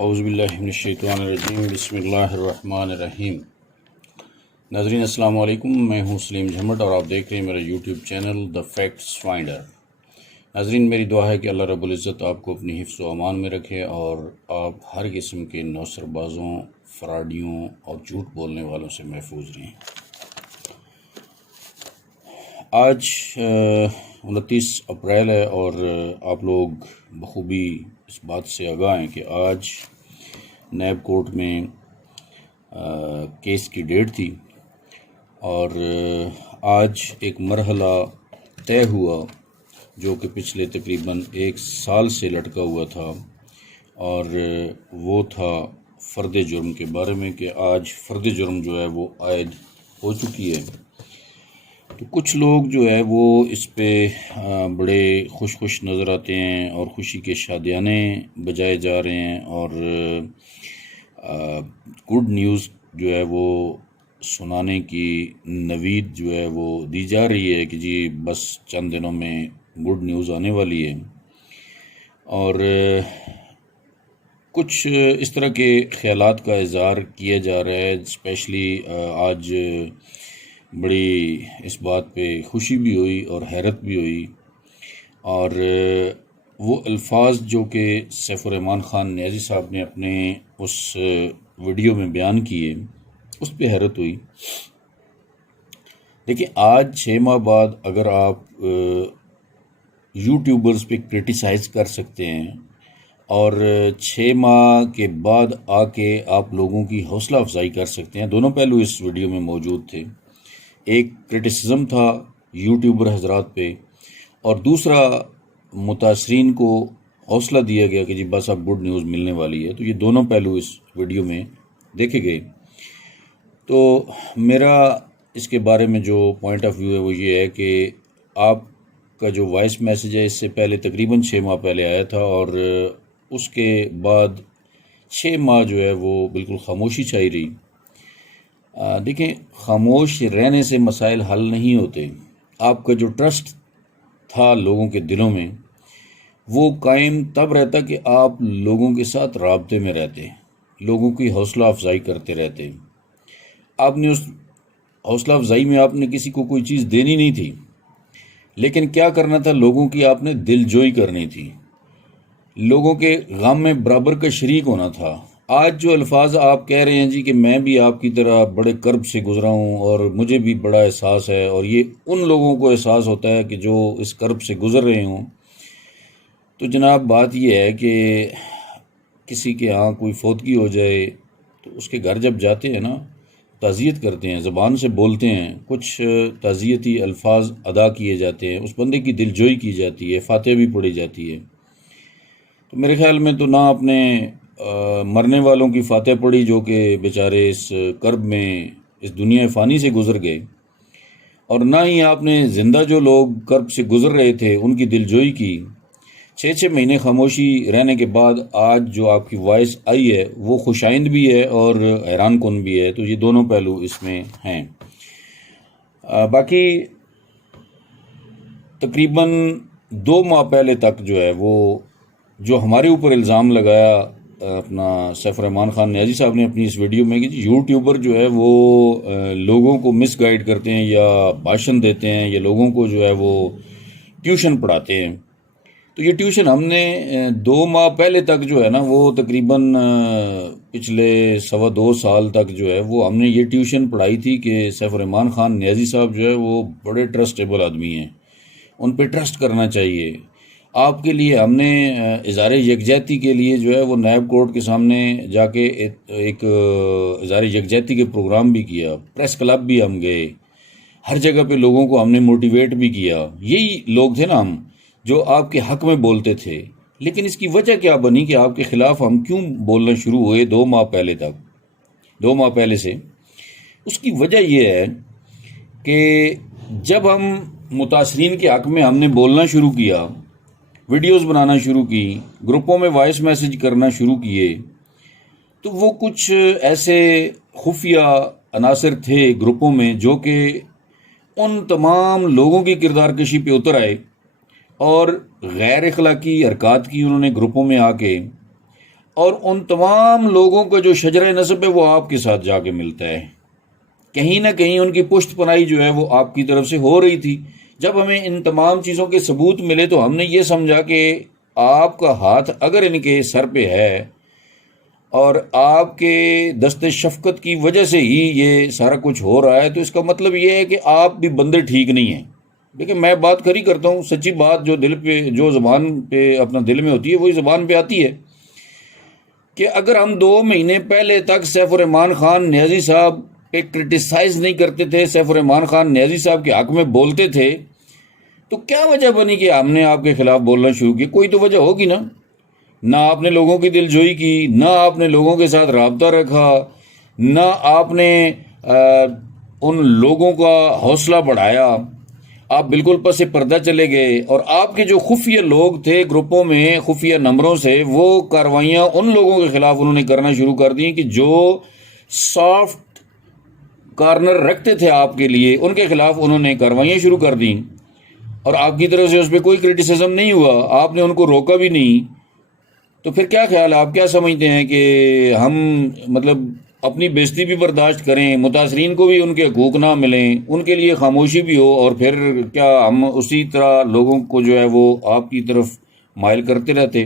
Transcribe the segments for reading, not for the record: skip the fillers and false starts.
اعوذ باللہ من الشیطان الرجیم، بسم اللہ الرحمن الرحیم۔ ناظرین السلام علیکم، میں ہوں سلیم جھمٹ اور آپ دیکھ رہے ہیں میرا YouTube channel the facts finder. ناظرین، میری دعا ہے کہ اللہ رب العزت آپ کو اپنی حفظ و امان میں رکھے اور آپ ہر قسم کے نوسر بازوں، فراڈیوں اور جھوٹ بولنے والوں سے محفوظ رہیں۔ آج 29 اپریل ہے اور آپ لوگ بخوبی اس بات سے آگاہ ہیں کہ آج نیب کورٹ میں کیس کی ڈیٹ تھی اور آج ایک مرحلہ طے ہوا جو کہ پچھلے تقریباً 1 سال سے لٹکا ہوا تھا، اور وہ تھا فرد جرم کے بارے میں کہ آج فرد جرم جو ہے وہ عائد ہو چکی ہے۔ تو کچھ لوگ جو ہے وہ اس پہ بڑے خوش نظر آتے ہیں اور خوشی کے شادیانے بجائے جا رہے ہیں، اور گڈ نیوز جو ہے وہ سنانے کی نوید جو ہے وہ دی جا رہی ہے کہ جی بس چند دنوں میں گڈ نیوز آنے والی ہے۔ اور کچھ اس طرح کے خیالات کا اظہار کیا جا رہا ہے، اسپیشلی آج بڑی اس بات پہ خوشی بھی ہوئی اور حیرت بھی ہوئی، اور وہ الفاظ جو کہ سیف الرحمن خان نیازی صاحب نے اپنے اس ویڈیو میں بیان کیے اس پہ حیرت ہوئی۔ دیکھیں، آج 6 ماہ بعد اگر آپ یوٹیوبرز پہ کرٹیسائز کر سکتے ہیں اور 6 ماہ کے بعد آ کے آپ لوگوں کی حوصلہ افزائی کر سکتے ہیں، دونوں پہلو اس ویڈیو میں موجود تھے۔ ایک کرٹیسزم تھا یوٹیوبر حضرات پہ، اور دوسرا متاثرین کو حوصلہ دیا گیا کہ جی بس اب گڈ نیوز ملنے والی ہے۔ تو یہ دونوں پہلو اس ویڈیو میں دیکھے گئے۔ تو میرا اس کے بارے میں جو پوائنٹ آف ویو ہے وہ یہ ہے کہ آپ کا جو وائس میسیج ہے اس سے پہلے تقریباً 6 ماہ پہلے آیا تھا، اور اس کے بعد 6 ماہ جو ہے وہ بالکل خاموشی چھائی رہی۔ دیکھیں، خاموش رہنے سے مسائل حل نہیں ہوتے۔ آپ کا جو ٹرسٹ تھا لوگوں کے دلوں میں وہ قائم تب رہتا کہ آپ لوگوں کے ساتھ رابطے میں رہتے، لوگوں کی حوصلہ افزائی کرتے رہتے۔ آپ نے اس حوصلہ افزائی میں آپ نے کسی کو کوئی چیز دینی نہیں تھی، لیکن کیا کرنا تھا، لوگوں کی آپ نے دل جوئی کرنی تھی، لوگوں کے غم میں برابر کا شریک ہونا تھا۔ آج جو الفاظ آپ کہہ رہے ہیں جی کہ میں بھی آپ کی طرح بڑے کرب سے گزرا ہوں اور مجھے بھی بڑا احساس ہے، اور یہ ان لوگوں کو احساس ہوتا ہے کہ جو اس کرب سے گزر رہے ہوں، تو جناب بات یہ ہے کہ کسی کے ہاں کوئی فوتگی ہو جائے تو اس کے گھر جب جاتے ہیں نا، تعزیت کرتے ہیں، زبان سے بولتے ہیں، کچھ تعزیتی الفاظ ادا کیے جاتے ہیں، اس بندے کی دل جوئی کی جاتی ہے، فاتحہ بھی پڑھی جاتی ہے۔ تو میرے خیال میں تو نہ اپنے مرنے والوں کی فاتح پڑھی جو کہ بیچارے اس کرب میں اس دنیا فانی سے گزر گئے، اور نہ ہی آپ نے زندہ جو لوگ کرب سے گزر رہے تھے ان کی دل جوئی کی۔ 6 مہینے خاموشی رہنے کے بعد آج جو آپ کی وائس آئی ہے وہ خوشائند بھی ہے اور حیران کن بھی ہے۔ تو یہ دونوں پہلو اس میں ہیں۔ باقی تقریباً 2 ماہ پہلے تک جو ہے وہ جو ہمارے اوپر الزام لگایا اپنا سیف الرحمن خان نیازی صاحب نے اپنی اس ویڈیو میں کہ یوٹیوبر جو ہے وہ لوگوں کو مس گائیڈ کرتے ہیں یا بھاشن دیتے ہیں یا لوگوں کو جو ہے وہ ٹیوشن پڑھاتے ہیں، تو یہ ٹیوشن ہم نے 2 ماہ پہلے تک جو ہے نا وہ تقریباً پچھلے 2.25 سال تک جو ہے وہ ہم نے یہ ٹیوشن پڑھائی تھی کہ سیف الرحمن خان نیازی صاحب جو ہے وہ بڑے ٹرسٹیبل آدمی ہیں، ان پہ ٹرسٹ کرنا چاہیے۔ آپ کے لیے ہم نے اظہار یکجہتی کے لیے جو ہے وہ نیب کورٹ کے سامنے جا کے ایک اظہار یکجہتی کے پروگرام بھی کیا، پریس کلب بھی ہم گئے، ہر جگہ پہ لوگوں کو ہم نے موٹیویٹ بھی کیا۔ یہی لوگ تھے نا ہم جو آپ کے حق میں بولتے تھے، لیکن اس کی وجہ کیا بنی کہ آپ کے خلاف ہم کیوں بولنا شروع ہوئے 2 ماہ پہلے تک، 2 ماہ پہلے سے؟ اس کی وجہ یہ ہے کہ جب ہم متاثرین کے حق میں ہم نے بولنا شروع کیا، ویڈیوز بنانا شروع کی، گروپوں میں وائس میسیج کرنا شروع کیے، تو وہ کچھ ایسے خفیہ عناصر تھے گروپوں میں جو کہ ان تمام لوگوں کی کردار کشی پہ اتر آئے اور غیر اخلاقی حرکات کی انہوں نے گروپوں میں آ کے، اور ان تمام لوگوں کا جو شجرہ نسب ہے وہ آپ کے ساتھ جا کے ملتا ہے. کہیں نہ کہیں ان کی پشت پناہی جو ہے وہ آپ کی طرف سے ہو رہی تھی. جب ہمیں ان تمام چیزوں کے ثبوت ملے تو ہم نے یہ سمجھا کہ آپ کا ہاتھ اگر ان کے سر پہ ہے اور آپ کے دست شفقت کی وجہ سے ہی یہ سارا کچھ ہو رہا ہے، تو اس کا مطلب یہ ہے کہ آپ بھی بندے ٹھیک نہیں ہیں. دیکھیں، میں بات کری کرتا ہوں، سچی بات جو دل پہ، جو زبان پہ اپنا دل میں ہوتی ہے وہی زبان پہ آتی ہے. کہ اگر ہم 2 مہینے پہلے تک سیف الرحمان خان نیازی صاحب پہ کرٹیسائز نہیں کرتے تھے، سیف الرحمان خان نیازی صاحب کے حق میں بولتے تھے، تو کیا وجہ بنی کہ ہم نے آپ کے خلاف بولنا شروع کی؟ کوئی تو وجہ ہوگی نا. نہ آپ نے لوگوں کی دلجوئی کی، نہ آپ نے لوگوں کے ساتھ رابطہ رکھا، نہ آپ نے ان لوگوں کا حوصلہ بڑھایا. آپ بالکل پس پردہ چلے گئے، اور آپ کے جو خفیہ لوگ تھے گروپوں میں خفیہ نمبروں سے، وہ کارروائیاں ان لوگوں کے خلاف انہوں نے کرنا شروع کر دی کہ جو سافٹ کارنر رکھتے تھے آپ کے لیے، ان کے خلاف انہوں نے کاروائیاں شروع کر دیں. اور آپ کی طرف سے اس پہ کوئی کرٹیسزم نہیں ہوا، آپ نے ان کو روکا بھی نہیں. تو پھر کیا خیال ہے؟ آپ کیا سمجھتے ہیں کہ ہم مطلب اپنی بےزتی بھی برداشت کریں، متاثرین کو بھی ان کے حقوق نہ ملیں، ان کے لیے خاموشی بھی ہو، اور پھر کیا ہم اسی طرح لوگوں کو جو ہے وہ آپ کی طرف مائل کرتے رہتے؟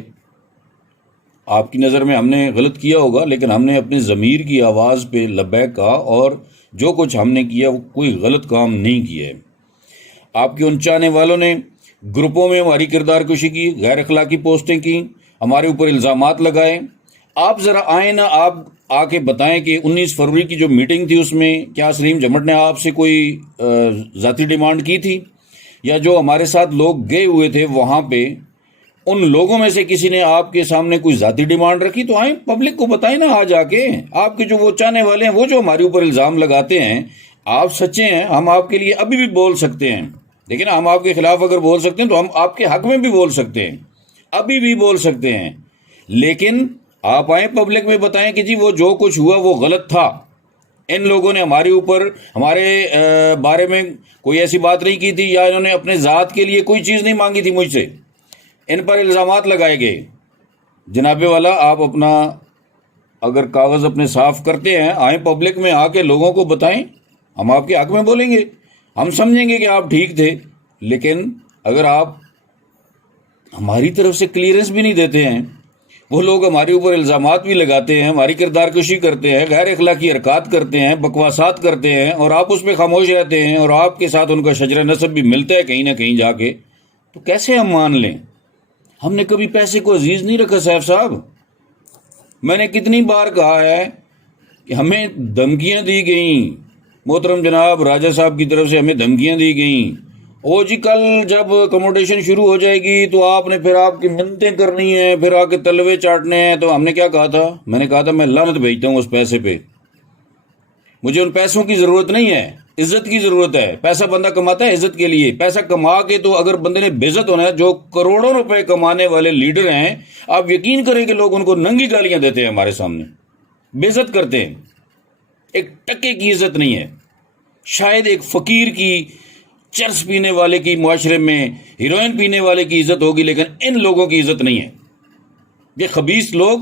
آپ کی نظر میں ہم نے غلط کیا ہوگا، لیکن ہم نے اپنے ضمیر کی آواز پہ لبیک کہا، اور جو کچھ ہم نے کیا وہ کوئی غلط کام نہیں کیا ہے. آپ کے ان چاہنے والوں نے گروپوں میں ہماری کردار کشی کی، غیر اخلاقی پوسٹیں کی، ہمارے اوپر الزامات لگائے. آپ ذرا آئیں نا، آپ آ کے بتائیں کہ 19 فروری کی جو میٹنگ تھی اس میں کیا سلیم جمٹ نے آپ سے کوئی ذاتی ڈیمانڈ کی تھی؟ یا جو ہمارے ساتھ لوگ گئے ہوئے تھے وہاں پہ، ان لوگوں میں سے کسی نے آپ کے سامنے کوئی ذاتی ڈیمانڈ رکھی؟ تو آئیں پبلک کو بتائیں نا آ جا کے. آپ کے جو وہ چاہنے والے ہیں، وہ جو ہمارے اوپر الزام لگاتے ہیں، آپ سچے ہیں، ہم آپ کے لیے ابھی بھی بول سکتے ہیں. لیکن ہم آپ کے خلاف اگر بول سکتے ہیں تو ہم آپ کے حق میں بھی بول سکتے ہیں، ابھی بھی بول سکتے ہیں. لیکن آپ آئیں پبلک میں بتائیں کہ جی وہ جو کچھ ہوا وہ غلط تھا، ان لوگوں نے ہمارے اوپر، ہمارے بارے میں کوئی ایسی بات نہیں کی تھی، یا انہوں نے اپنے ذات کے لیے کوئی چیز نہیں مانگی تھی مجھ سے، ان پر الزامات لگائے گئے. جناب والا، آپ اپنا اگر کاغذ اپنے صاف کرتے ہیں، آئیں پبلک میں آ کے لوگوں کو بتائیں، ہم آپ کے حق میں بولیں گے. ہم سمجھیں گے کہ آپ ٹھیک تھے. لیکن اگر آپ ہماری طرف سے کلیئرنس بھی نہیں دیتے ہیں، وہ لوگ ہمارے اوپر الزامات بھی لگاتے ہیں، ہماری کردار کشی کرتے ہیں، غیر اخلاقی حرکات کرتے ہیں، بکواسات کرتے ہیں، اور آپ اس پہ خاموش رہتے ہیں، اور آپ کے ساتھ ان کا شجرہ نسب بھی ملتا ہے کہیں نہ کہیں جا کے، تو کیسے ہم مان لیں؟ ہم نے کبھی پیسے کو عزیز نہیں رکھا سیف صاحب. میں نے کتنی بار کہا ہے کہ ہمیں دھمکیاں دی گئیں، محترم جناب راجہ صاحب کی طرف سے ہمیں دھمکیاں دی گئیں، او جی کل جب اکوموڈیشن شروع ہو جائے گی تو آپ نے پھر آپ کی منتیں کرنی ہیں، پھر آ کے تلوے چاٹنے ہیں. تو ہم نے کیا کہا تھا؟ میں نے کہا تھا میں لعنت بھیجتا ہوں اس پیسے پہ. مجھے ان پیسوں کی ضرورت نہیں ہے، عزت کی ضرورت ہے. پیسہ بندہ کماتا ہے عزت کے لیے. پیسہ کما کے تو اگر بندے نے بے عزت ہونا ہے، جو کروڑوں روپے کمانے والے لیڈر ہیں، آپ یقین کریں کہ لوگ ان کو ننگی گالیاں دیتے ہیں ہمارے سامنے، بے عزت کرتے ہیں. ایک ٹکے کی عزت نہیں ہے. شاید ایک فقیر کی، چرس پینے والے کی، معاشرے میں ہیروئن پینے والے کی عزت ہوگی، لیکن ان لوگوں کی عزت نہیں ہے. یہ خبیث لوگ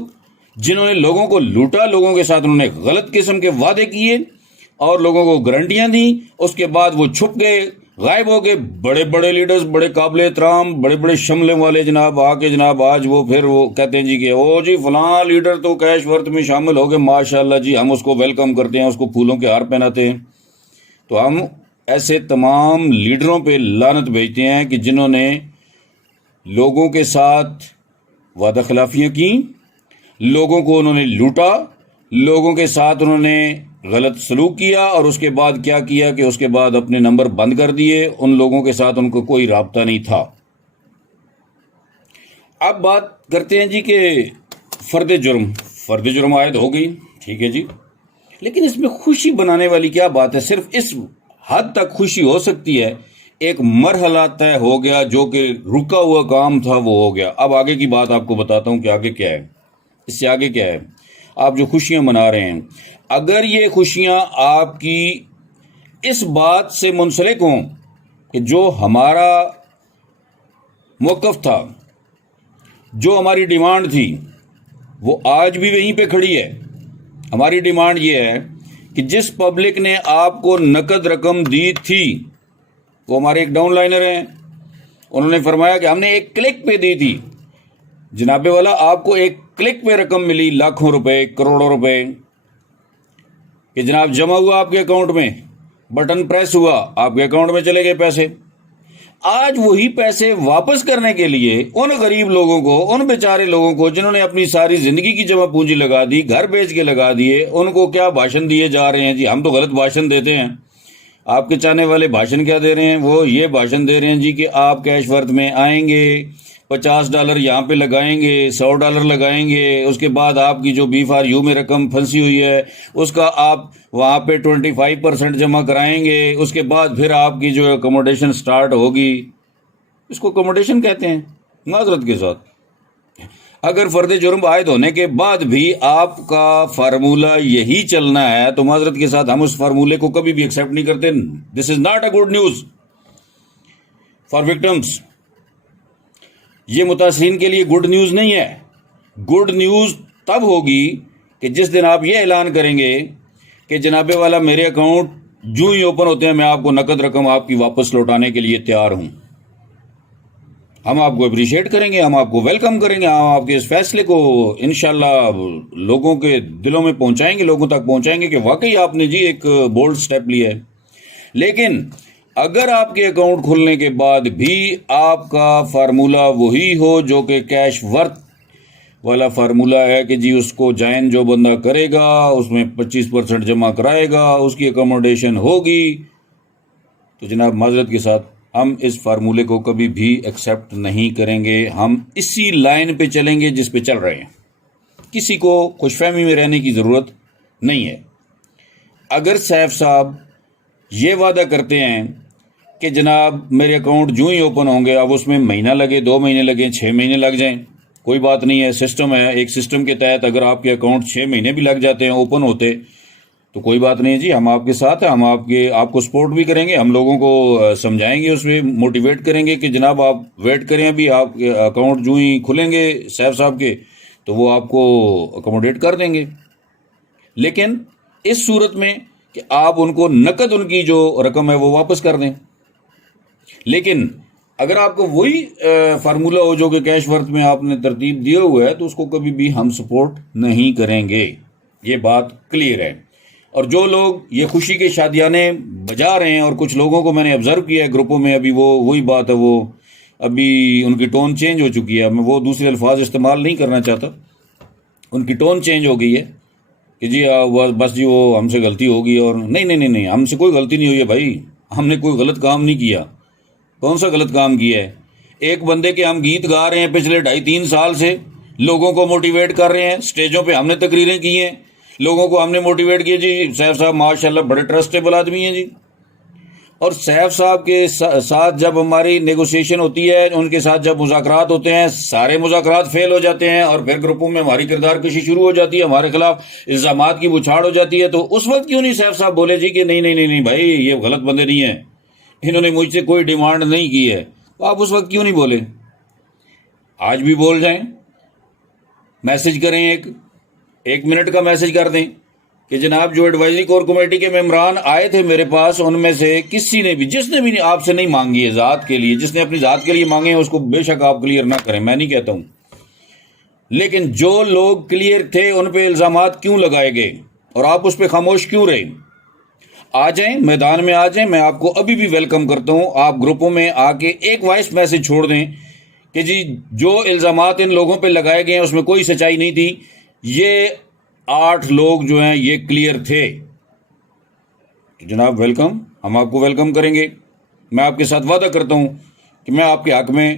جنہوں نے لوگوں کو لوٹا، لوگوں کے ساتھ انہوں نے غلط قسم کے وعدے کیے اور لوگوں کو گارنٹیاں دیں، اس کے بعد وہ چھپ گئے، غائب ہو گئے. بڑے بڑے لیڈرز، بڑے قابل احترام، بڑے بڑے شملے والے جناب آ کے جناب آج وہ پھر وہ کہتے ہیں جی کہ او جی فلاں لیڈر تو کیش ورتھ میں شامل ہو گئے، ماشاءاللہ جی ہم اس کو ویلکم کرتے ہیں، اس کو پھولوں کے ہار پہناتے ہیں. تو ہم ایسے تمام لیڈروں پہ لعنت بھیجتے ہیں کہ جنہوں نے لوگوں کے ساتھ وعدہ خلافیاں کی، لوگوں کو انہوں نے لوٹا، لوگوں کے ساتھ انہوں نے غلط سلوک کیا، اور اس کے بعد کیا کیا کہ اس کے بعد اپنے نمبر بند کر دیے. ان لوگوں کے ساتھ ان کو کوئی رابطہ نہیں تھا. اب بات کرتے ہیں جی کہ فرد جرم عائد ہو گئی، ٹھیک ہے جی، لیکن اس میں خوشی بنانے والی کیا بات ہے؟ صرف اس حد تک خوشی ہو سکتی ہے، ایک مرحلہ طے ہو گیا، جو کہ رکا ہوا کام تھا وہ ہو گیا. اب آگے کی بات آپ کو بتاتا ہوں کہ آگے کیا ہے، اس سے آگے کیا ہے. آپ جو خوشیاں منا رہے ہیں، اگر یہ خوشیاں آپ کی اس بات سے منسلک ہوں کہ جو ہمارا موقف تھا، جو ہماری ڈیمانڈ تھی، وہ آج بھی وہیں پہ کھڑی ہے. ہماری ڈیمانڈ یہ ہے کہ جس پبلک نے آپ کو نقد رقم دی تھی، وہ ہمارے ایک ڈاؤن لائنر ہیں، انہوں نے فرمایا کہ ہم نے ایک کلک پہ دی تھی. جناب والا، آپ کو ایک کلک پہ رقم ملی، لاکھوں روپے، کروڑوں روپے، کہ جناب جمع ہوا آپ کے اکاؤنٹ میں، بٹن پریس ہوا، آپ کے اکاؤنٹ میں چلے گئے پیسے. آج وہی پیسے واپس کرنے کے لیے ان غریب لوگوں کو، ان بیچارے لوگوں کو جنہوں نے اپنی ساری زندگی کی جمع پونجی لگا دی، گھر بیچ کے لگا دیے، ان کو کیا بھاشن دیے جا رہے ہیں جی. ہم تو غلط بھاشن دیتے ہیں. آپ کے چاہنے والے بھاشن کیا دے رہے ہیں؟ وہ یہ بھاشن دے رہے ہیں جی کہ آپ کیش ورتھ میں آئیں گے، $50 یہاں پہ لگائیں گے، $100 لگائیں گے، اس کے بعد آپ کی جو BFRU میں رقم پھنسی ہوئی ہے اس کا آپ وہاں پہ 25% جمع کرائیں گے، اس کے بعد پھر آپ کی جو اکوموڈیشن سٹارٹ ہوگی. اس کو اکوموڈیشن کہتے ہیں. معذرت کے ساتھ، اگر فرد جرم عائد ہونے کے بعد بھی آپ کا فارمولہ یہی چلنا ہے تو معذرت کے ساتھ ہم اس فارمولے کو کبھی بھی ایکسیپٹ نہیں کرتے. This is not a good news for victims. یہ متاثرین کے لیے گڈ نیوز نہیں ہے. گڈ نیوز تب ہوگی کہ جس دن آپ یہ اعلان کریں گے کہ جناب والا میرے اکاؤنٹ جو ہی اوپن ہوتے ہیں میں آپ کو نقد رقم آپ کی واپس لوٹانے کے لیے تیار ہوں. ہم آپ کو اپریشیٹ کریں گے، ہم آپ کو ویلکم کریں گے، ہم آپ کے اس فیصلے کو انشاءاللہ لوگوں کے دلوں میں پہنچائیں گے، لوگوں تک پہنچائیں گے کہ واقعی آپ نے جی ایک بولڈ سٹیپ لیا ہے. لیکن اگر آپ کے اکاؤنٹ کھلنے کے بعد بھی آپ کا فارمولہ وہی ہو جو کہ کیش ورتھ والا فارمولہ ہے کہ جی اس کو جائن جو بندہ کرے گا اس میں 25% جمع کرائے گا، اس کی اکوموڈیشن ہوگی، تو جناب معذرت کے ساتھ ہم اس فارمولے کو کبھی بھی ایکسیپٹ نہیں کریں گے. ہم اسی لائن پہ چلیں گے جس پہ چل رہے ہیں. کسی کو خوش فہمی میں رہنے کی ضرورت نہیں ہے. اگر سیف صاحب یہ وعدہ کرتے ہیں کہ جناب میرے اکاؤنٹ جو ہی اوپن ہوں گے، اب اس میں مہینہ لگے، 2 مہینے لگیں، 6 مہینے لگ جائیں، کوئی بات نہیں ہے، سسٹم ہے. ایک سسٹم کے تحت اگر آپ کے اکاؤنٹ 6 مہینے بھی لگ جاتے ہیں اوپن ہوتے تو کوئی بات نہیں جی، ہم آپ کے ساتھ ہیں، ہم آپ کو سپورٹ بھی کریں گے، ہم لوگوں کو سمجھائیں گے، اس میں موٹیویٹ کریں گے کہ جناب آپ ویٹ کریں. ابھی آپ کے اکاؤنٹ جو ہی کھلیں گے سیف صاحب کے تو وہ آپ کو اکوموڈیٹ کر دیں گے. لیکن اس صورت میں کہ آپ ان کو نقد ان کی جو رقم ہے وہ واپس کر دیں. لیکن اگر آپ کو وہی فارمولہ ہو جو کہ کیش ورتھ میں آپ نے ترتیب دیا ہوا ہے تو اس کو کبھی بھی ہم سپورٹ نہیں کریں گے. یہ بات کلیئر ہے. اور جو لوگ یہ خوشی کے شادیانے بجا رہے ہیں، اور کچھ لوگوں کو میں نے آبزرو کیا ہے گروپوں میں، ابھی وہی بات ہے، وہ ابھی ان کی ٹون چینج ہو چکی ہے. میں وہ دوسرے الفاظ استعمال نہیں کرنا چاہتا، ان کی ٹون چینج ہو گئی ہے کہ جی بس جی وہ ہم سے غلطی ہوگی. اور نہیں، ہم سے کوئی غلطی نہیں ہوئی ہے بھائی، ہم نے کوئی غلط کام نہیں کیا. کون سا غلط کام کیا ہے؟ ایک بندے کے ہم گیت گا رہے ہیں پچھلے 2.5-3 سال سے، لوگوں کو موٹیویٹ کر رہے ہیں، سٹیجوں پہ ہم نے تقریریں کی ہیں، لوگوں کو ہم نے موٹیویٹ کیا. جی سیف صاحب ماشاءاللہ بڑے ٹرسٹیبل آدمی ہیں جی. اور سیف صاحب کے ساتھ جب ہماری نیگوسیشن ہوتی ہے، ان کے ساتھ جب مذاکرات ہوتے ہیں، سارے مذاکرات فیل ہو جاتے ہیں اور پھر گروپوں میں ہماری کردار کشی شروع ہو جاتی ہے، ہمارے خلاف الزامات کی بچھاڑ ہو جاتی ہے. تو اس وقت کیوں نہیں سیف صاحب بولے جی کہ نہیں بھائی یہ غلط بندے نہیں ہیں، انہوں نے مجھ سے کوئی ڈیمانڈ نہیں کی ہے. تو آپ اس وقت کیوں نہیں بولے؟ آج بھی بول جائیں، میسج کریں، 1 منٹ کا میسج کر دیں کہ جناب جو ایڈوائزری کور کمیٹی کے ممبران آئے تھے میرے پاس، ان میں سے کسی نے بھی، جس نے بھی آپ سے نہیں مانگی ہے ذات کے لیے، جس نے اپنی ذات کے لیے مانگے ہیں اس کو بے شک آپ کلیئر نہ کریں، میں نہیں کہتا ہوں. لیکن جو لوگ کلیئر تھے ان پہ الزامات کیوں لگائے گئے اور آپ اس پہ خاموش کیوں رہے؟ آ جائیں، میدان میں آ جائیں. میں آپ کو ابھی بھی ویلکم کرتا ہوں. آپ گروپوں میں آ کے ایک وائس میسج چھوڑ دیں کہ جی جو الزامات ان لوگوں پہ لگائے گئے ہیں اس میں کوئی سچائی نہیں تھی، یہ 8 لوگ جو ہیں یہ کلیئر تھے. تو جناب ویلکم، ہم آپ کو ویلکم کریں گے. میں آپ کے ساتھ وعدہ کرتا ہوں کہ میں آپ کے حق میں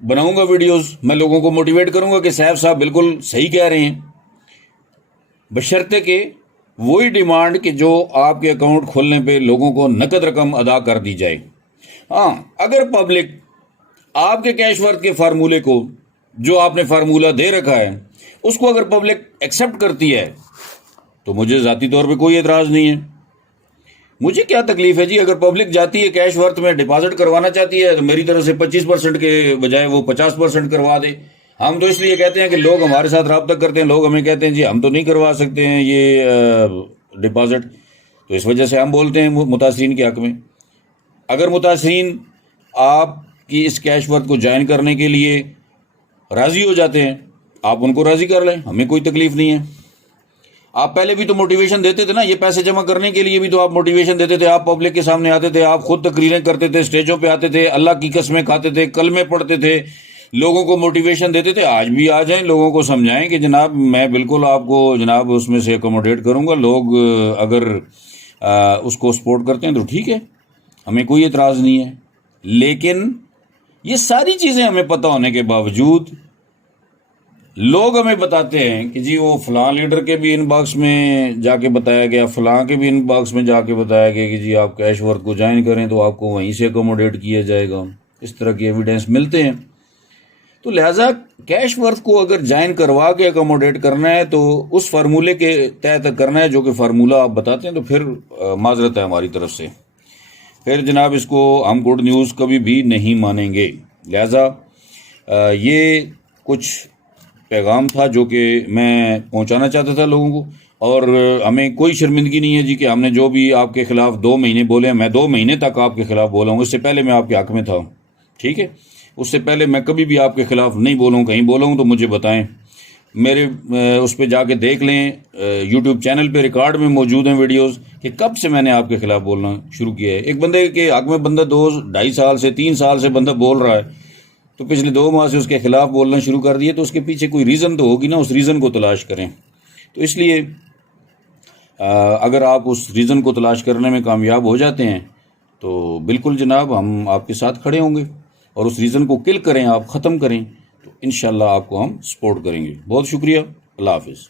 بناؤں گا ویڈیوز، میں لوگوں کو موٹیویٹ کروں گا کہ سیف صاحب بالکل صحیح کہہ رہے ہیں، بشرطے کہ وہی ڈیمانڈ کہ جو آپ کے اکاؤنٹ کھولنے پہ لوگوں کو نقد رقم ادا کر دی جائے. ہاں، اگر پبلک آپ کے کیش ورتھ کے فارمولے کو، جو آپ نے فارمولہ دے رکھا ہے، اس کو اگر پبلک ایکسیپٹ کرتی ہے تو مجھے ذاتی طور پہ کوئی اعتراض نہیں ہے. مجھے کیا تکلیف ہے جی؟ اگر پبلک جاتی ہے کیش ورتھ میں ڈپازٹ کروانا چاہتی ہے تو میری طرف سے 25% کے بجائے وہ 50% کروا دے. ہم تو اس لیے کہتے ہیں کہ لوگ ہمارے ساتھ رابطہ کرتے ہیں، لوگ ہمیں کہتے ہیں جی ہم تو نہیں کروا سکتے ہیں یہ ڈپازٹ، تو اس وجہ سے ہم بولتے ہیں متاثرین کے حق میں، اگر متاثرین آپ کی اس کیش ورتھ کو جوائن کرنے کے لیے راضی ہو جاتے ہیں، آپ ان کو راضی کر لیں، ہمیں کوئی تکلیف نہیں ہے۔ آپ پہلے بھی تو موٹیویشن دیتے تھے نا، یہ پیسے جمع کرنے کے لیے بھی تو آپ موٹیویشن دیتے تھے، آپ پبلک کے سامنے آتے تھے، آپ خود تقریریں کرتے تھے، اسٹیجوں پہ آتے تھے، اللہ کی قسمیں کھاتے تھے، کلمے پڑھتے تھے، لوگوں کو موٹیویشن دیتے تھے۔ آج بھی آ جائیں، لوگوں کو سمجھائیں کہ جناب میں بالکل آپ کو جناب اس میں سے اکوموڈیٹ کروں گا، لوگ اگر اس کو سپورٹ کرتے ہیں تو ٹھیک ہے، ہمیں کوئی اعتراض نہیں ہے۔ لیکن یہ ساری چیزیں ہمیں پتہ ہونے کے باوجود لوگ ہمیں بتاتے ہیں کہ جی وہ فلاں لیڈر کے بھی ان باکس میں جا کے بتایا گیا، فلاں کے بھی ان باکس میں جا کے بتایا گیا کہ جی آپ کیش ورک کو جوائن کریں تو آپ کو وہیں سے اکوموڈیٹ کیا جائے گا، اس طرح کے ایویڈنس ملتے ہیں۔ تو لہٰذا کیش ورتھ کو اگر جوائن کروا کے اکوموڈیٹ کرنا ہے تو اس فارمولے کے تحت کرنا ہے جو کہ فارمولہ آپ بتاتے ہیں، تو پھر معذرت ہے ہماری طرف سے، پھر جناب اس کو ہم گڈ نیوز کبھی بھی نہیں مانیں گے۔ لہٰذا یہ کچھ پیغام تھا جو کہ میں پہنچانا چاہتا تھا لوگوں کو، اور ہمیں کوئی شرمندگی نہیں ہے جی کہ ہم نے جو بھی آپ کے خلاف 2 مہینے بولے ہیں، میں 2 مہینے تک آپ کے خلاف بولا ہوں، اس سے پہلے میں آپ کے حق میں تھا، ٹھیک ہے، اس سے پہلے میں کبھی بھی آپ کے خلاف نہیں بولا ہوں، کہیں بولا ہوں تو مجھے بتائیں، میرے اس پہ جا کے دیکھ لیں، یوٹیوب چینل پہ ریکارڈ میں موجود ہیں ویڈیوز کہ کب سے میں نے آپ کے خلاف بولنا شروع کیا ہے۔ ایک بندے کے حق میں بندہ 2-2.5 سال سے 3 سال سے بندہ بول رہا ہے، تو پچھلے 2 ماہ سے اس کے خلاف بولنا شروع کر دیے، تو اس کے پیچھے کوئی ریزن تو ہوگی نا، اس ریزن کو تلاش کریں۔ تو اس لیے اگر آپ اس ریزن کو تلاش کرنے میں کامیاب ہو جاتے ہیں تو بالکل جناب ہم آپ کے ساتھ کھڑے ہوں گے، اور اس ریزن کو کل کریں، آپ ختم کریں، تو انشاءاللہ آپ کو ہم سپورٹ کریں گے۔ بہت شکریہ، اللہ حافظ۔